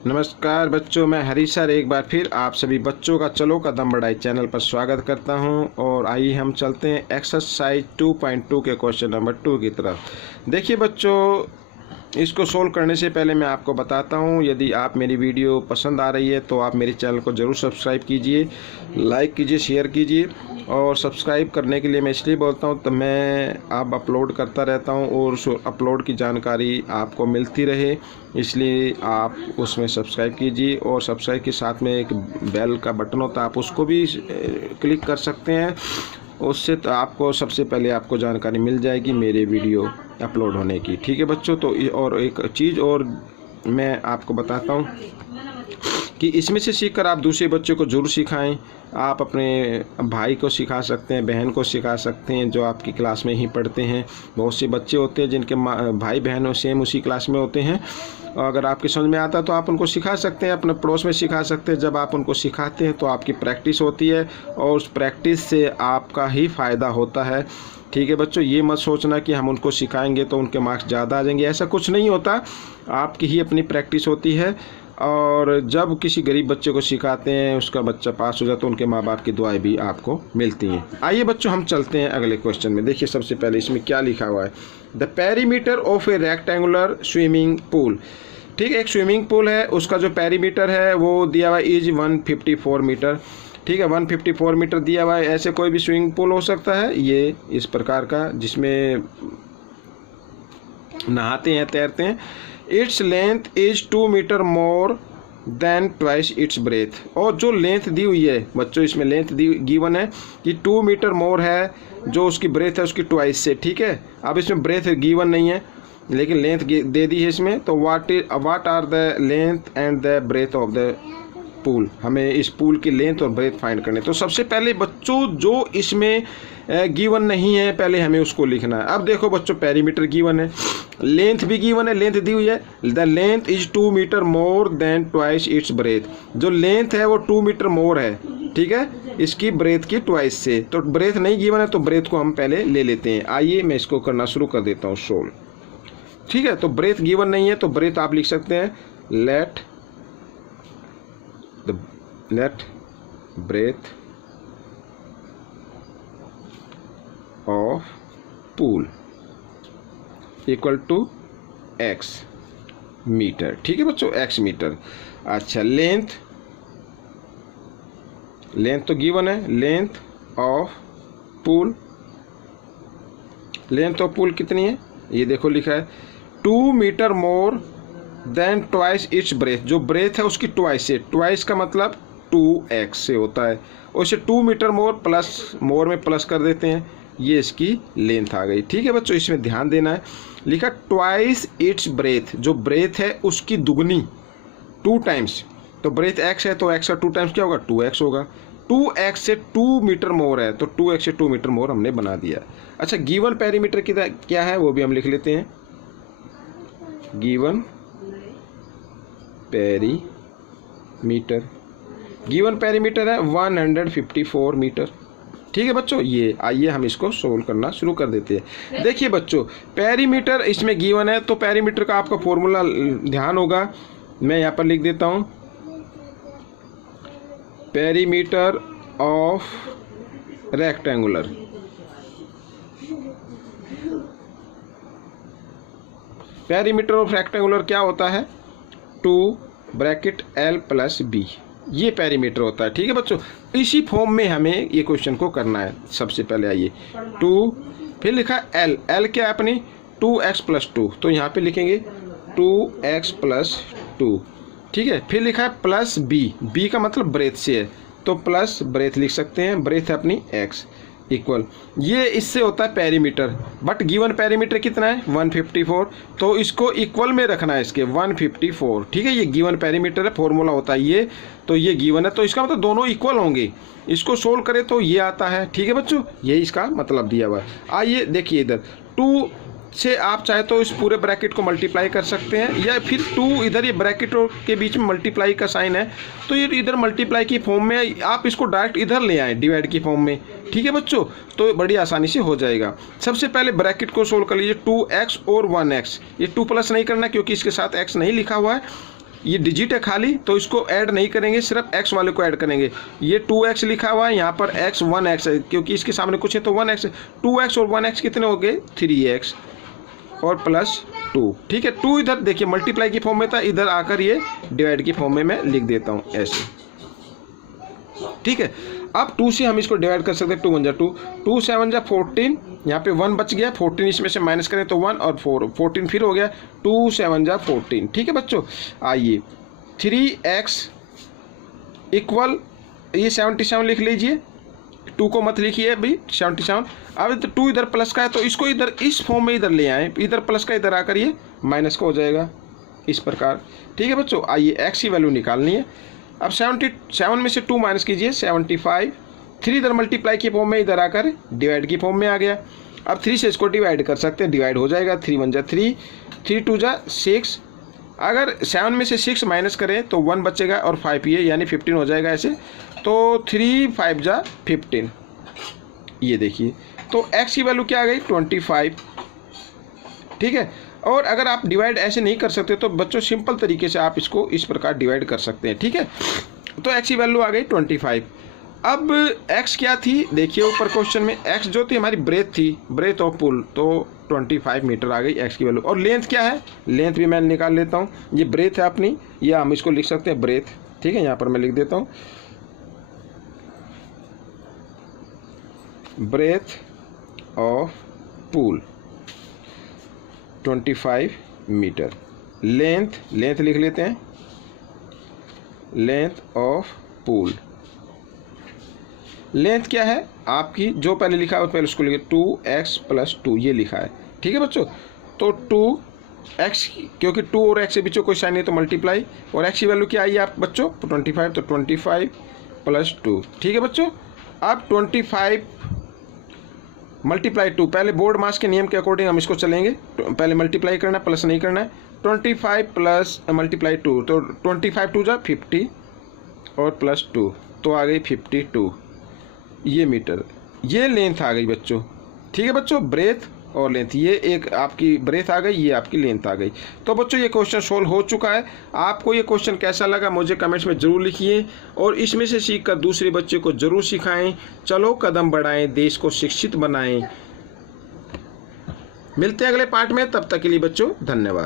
नमस्कार बच्चों, मैं हरी सर एक बार फिर आप सभी बच्चों का चलो कदम बढ़ाई चैनल पर स्वागत करता हूं। और आइए हम चलते हैं एक्सरसाइज 2.2 के क्वेश्चन नंबर 2 की तरफ। देखिए बच्चों, इसको सोल्व करने से पहले मैं आपको बताता हूं, यदि आप मेरी वीडियो पसंद आ रही है तो आप मेरे चैनल को ज़रूर सब्सक्राइब कीजिए, लाइक कीजिए, शेयर कीजिए। और सब्सक्राइब करने के लिए मैं इसलिए बोलता हूं तो मैं आप अपलोड करता रहता हूं और उस अपलोड की जानकारी आपको मिलती रहे, इसलिए आप उसमें सब्सक्राइब कीजिए। और सब्सक्राइब के साथ में एक बेल का बटन होता है, आप उसको भी क्लिक कर सकते हैं। उससे तो आपको सबसे पहले आपको जानकारी मिल जाएगी मेरे वीडियो अपलोड होने की। ठीक है बच्चों, तो और एक चीज़ और मैं आपको बताता हूँ कि इसमें से सीखकर आप दूसरे बच्चों को ज़रूर सिखाएं। आप अपने भाई को सिखा सकते हैं, बहन को सिखा सकते हैं जो आपकी क्लास में ही पढ़ते हैं। बहुत से बच्चे होते हैं जिनके भाई बहन सेम उसी क्लास में होते हैं, और अगर आपके समझ में आता तो आप उनको सिखा सकते हैं, अपने पड़ोस में सिखा सकते हैं। जब आप उनको सिखाते हैं तो आपकी प्रैक्टिस होती है और उस प्रैक्टिस से आपका ही फ़ायदा होता है। ठीक है बच्चों, ये मत सोचना कि हम उनको सिखाएंगे तो उनके मार्क्स ज़्यादा आ जाएंगे, ऐसा कुछ नहीं होता। आपकी ही अपनी प्रैक्टिस होती है, और जब किसी गरीब बच्चे को सिखाते हैं उसका बच्चा पास हो जाता है तो उनके माँ बाप की दुआएं भी आपको मिलती हैं। आइए बच्चों, हम चलते हैं अगले क्वेश्चन में। देखिए सबसे पहले इसमें क्या लिखा हुआ है, the perimeter of A rectangular swimming pool. ठीक है, एक स्विमिंग पूल है, उसका जो पेरीमीटर है वो दिया हुआ इज 154 मीटर। ठीक है, 154 मीटर दिया हुआ है। ऐसे कोई भी स्विमिंग पूल हो सकता है, ये इस प्रकार का जिसमें नहाते हैं, तैरते हैं। Its length is 2 metre more than twice its breadth. और जो लेंथ दी हुई है बच्चों, इसमें लेंथ दी गिवन है कि 2 मीटर मोर है, जो उसकी ब्रेथ है उसकी ट्वाइस से। ठीक है, अब इसमें ब्रेथ गिवन नहीं है लेकिन लेंथ दे दी है इसमें। तो what are the length and the breadth of the pool. हमें इस पूल की लेंथ और ब्रेथ फाइंड करने। तो सबसे पहले बच्चों जो इसमें गिवन नहीं है पहले हमें उसको लिखना है। अब देखो बच्चों, पेरीमीटर गिवन है, लेंथ भी गिवन है, लेंथ दी हुई है, the length is 2 metre more than twice its breadth. जो लेंथ है वो 2 मीटर मोर है, ठीक है, इसकी ब्रेथ की ट्वाइस से। तो ब्रेथ नहीं गिवन है तो ब्रेथ को हम पहले ले लेते हैं। आइए मैं इसको करना शुरू कर देता हूँ सोल्व। ठीक है, तो ब्रेथ गिवन नहीं है तो ब्रेथ आप लिख सकते हैं let breadth of pool equal to x metre. ठीक है बच्चों, x मीटर। अच्छा, लेंथ तो गिवन है, लेंथ ऑफ पूल कितनी है ये देखो लिखा है 2 metre more than twice its breadth. जो ब्रेथ है उसकी ट्वाइस से, ट्वाइस का मतलब 2x से होता है, और इसे 2 मीटर मोर प्लस मोर में प्लस कर देते हैं, ये इसकी लेंथ आ गई। ठीक है बच्चों, इसमें ध्यान देना है, लिखा ट्वाइस इट्स ब्रेथ, जो ब्रेथ है उसकी दुगनी 2 टाइम्स। तो ब्रेथ x है तो x का 2 टाइम्स क्या होगा, 2x होगा। 2x से 2 मीटर मोर है तो 2x से 2 मीटर मोर हमने बना दिया। अच्छा, गिवन पेरीमीटर क्या है वो भी हम लिख लेते हैं। गिवन पेरीमीटर है 154 मीटर। ठीक है बच्चों, ये आइए हम इसको सोल्व करना शुरू कर देते हैं। देखिए बच्चों, पेरीमीटर इसमें गिवन है तो पेरीमीटर का आपका फॉर्मूला ध्यान होगा, मैं यहाँ पर लिख देता हूँ। पेरीमीटर ऑफ रेक्टेंगुलर क्या होता है, 2 ब्रैकेट L प्लस B, ये पेरीमीटर होता है। ठीक है बच्चों, इसी फॉर्म में हमें ये क्वेश्चन को करना है। सबसे पहले आइए 2, फिर लिखा L क्या है अपनी 2x प्लस 2, तो यहाँ पे लिखेंगे 2x प्लस 2। ठीक है, फिर लिखा है प्लस B का मतलब ब्रेथ से है तो प्लस ब्रेथ लिख सकते हैं, ब्रेथ है अपनी x इक्वल, ये इससे होता है पेरीमीटर। बट गिवन पेरीमीटर कितना है 154, तो इसको इक्वल में रखना है इसके 154। ठीक है, ये गिवन पेरीमीटर है, फॉर्मूला होता है ये, तो ये गिवन है तो इसका मतलब दोनों इक्वल होंगे। इसको सोल्व करें तो ये आता है। ठीक है बच्चों, यही इसका मतलब दिया हुआ है। आइए देखिए, इधर 2 से आप चाहे तो इस पूरे ब्रैकेट को मल्टीप्लाई कर सकते हैं, या फिर 2 इधर ये ब्रैकेट के बीच में मल्टीप्लाई का साइन है तो ये इधर मल्टीप्लाई की फॉर्म में आप इसको डायरेक्ट इधर ले आएँ डिवाइड की फॉर्म में। ठीक है बच्चों, तो बड़ी आसानी से हो जाएगा। सबसे पहले ब्रैकेट को सोल्व कर लीजिए, 2x और 1x, ये 2 प्लस नहीं करना क्योंकि इसके साथ x नहीं लिखा हुआ है। ये डिजिट है खाली, तो इसको ऐड नहीं करेंगे, सिर्फ x वाले को ऐड करेंगे। ये 2x लिखा हुआ है, यहाँ पर x 1x है, क्योंकि इसके सामने कुछ है तो 1x है। 2x और 1x कितने हो गए? 3x और प्लस 2। ठीक है, 2 इधर देखिए मल्टीप्लाई की फॉर्म में था, इधर आकर ये डिवाइड की फॉर्म में मैं लिख देता हूँ ऐसे। ठीक है, अब 2 से हम इसको डिवाइड कर सकते हैं। 2 1 जा 2, 2 7 जा 14, यहाँ पे 1 बच गया, 14 इसमें से माइनस करें तो 1 और 4, 14 फिर हो गया। 2 7 जा 14। ठीक है बच्चों, आइए 3x इक्वल, ये 77 लिख लीजिए, 2 को मत लिखिए अभी, 77। अब 2 इधर प्लस का है तो इसको इधर इस फॉर्म में इधर ले आए, इधर प्लस का इधर आकर ये माइनस का हो जाएगा इस प्रकार। ठीक है बच्चों, आइए x की वैल्यू निकालनी है। अब 77 में से 2 माइनस कीजिए, 75। 3 इधर मल्टीप्लाई की फॉर्म में इधर आकर डिवाइड की फॉर्म में आ गया। अब 3 से इसको डिवाइड कर सकते हैं, डिवाइड हो जाएगा। 3 1 जा 3, 3 2 जा 6। अगर 7 में से 6 माइनस करें तो 1 बचेगा और 5 ये यानी 15 हो जाएगा ऐसे। तो 3 5 जा 15, ये देखिए। तो x की वैल्यू क्या आ गई? 25। ठीक है, और अगर आप डिवाइड ऐसे नहीं कर सकते तो बच्चों सिंपल तरीके से आप इसको इस प्रकार डिवाइड कर सकते हैं। ठीक है, तो x की वैल्यू आ गई 25। अब x क्या थी देखिए ऊपर क्वेश्चन में, x जो थी हमारी ब्रेथ थी, ब्रेथ ऑफ पुल, तो 25 मीटर आ गई x की वैल्यू। और लेंथ क्या है? लेंथ भी मैं निकाल लेता हूँ, ये ब्रेथ है अपनी, या हम इसको लिख सकते हैं ब्रेथ। ठीक है, यहाँ पर मैं लिख देता हूँ breadth of pool 25 metre. Length लिख लेते हैं, लेंथ ऑफ पूल। लेंथ क्या है आपकी, जो पहले लिखा है पहले उसको लिखे, 2x + 2 ये लिखा है। ठीक है बच्चों, तो 2x, क्योंकि 2 और x के बीच कोई साइन नहीं तो मल्टीप्लाई, और x की वैल्यू क्या आई आप बच्चों? 25, तो 25 + 2। ठीक है बच्चों, अब 25 मल्टीप्लाई 2, पहले बोर्ड मास के नियम के अकॉर्डिंग हम इसको चलेंगे, पहले मल्टीप्लाई करना है, प्लस नहीं करना है। 25 प्लस मल्टीप्लाई 2, तो 25 2 जा 50 और प्लस 2, तो आ गई 52 ये मीटर। ये लेंथ आ गई बच्चों। ठीक है बच्चों, ब्रेथ और लेंथ, ये एक आपकी ब्रेथ आ गई, ये आपकी लेंथ आ गई। तो बच्चों ये क्वेश्चन सोल्व हो चुका है। आपको ये क्वेश्चन कैसा लगा मुझे कमेंट्स में ज़रूर लिखिए, और इसमें से सीखकर दूसरे बच्चे को ज़रूर सिखाएं। चलो कदम बढ़ाएं, देश को शिक्षित बनाएं। मिलते हैं अगले पार्ट में, तब तक के लिए बच्चों धन्यवाद।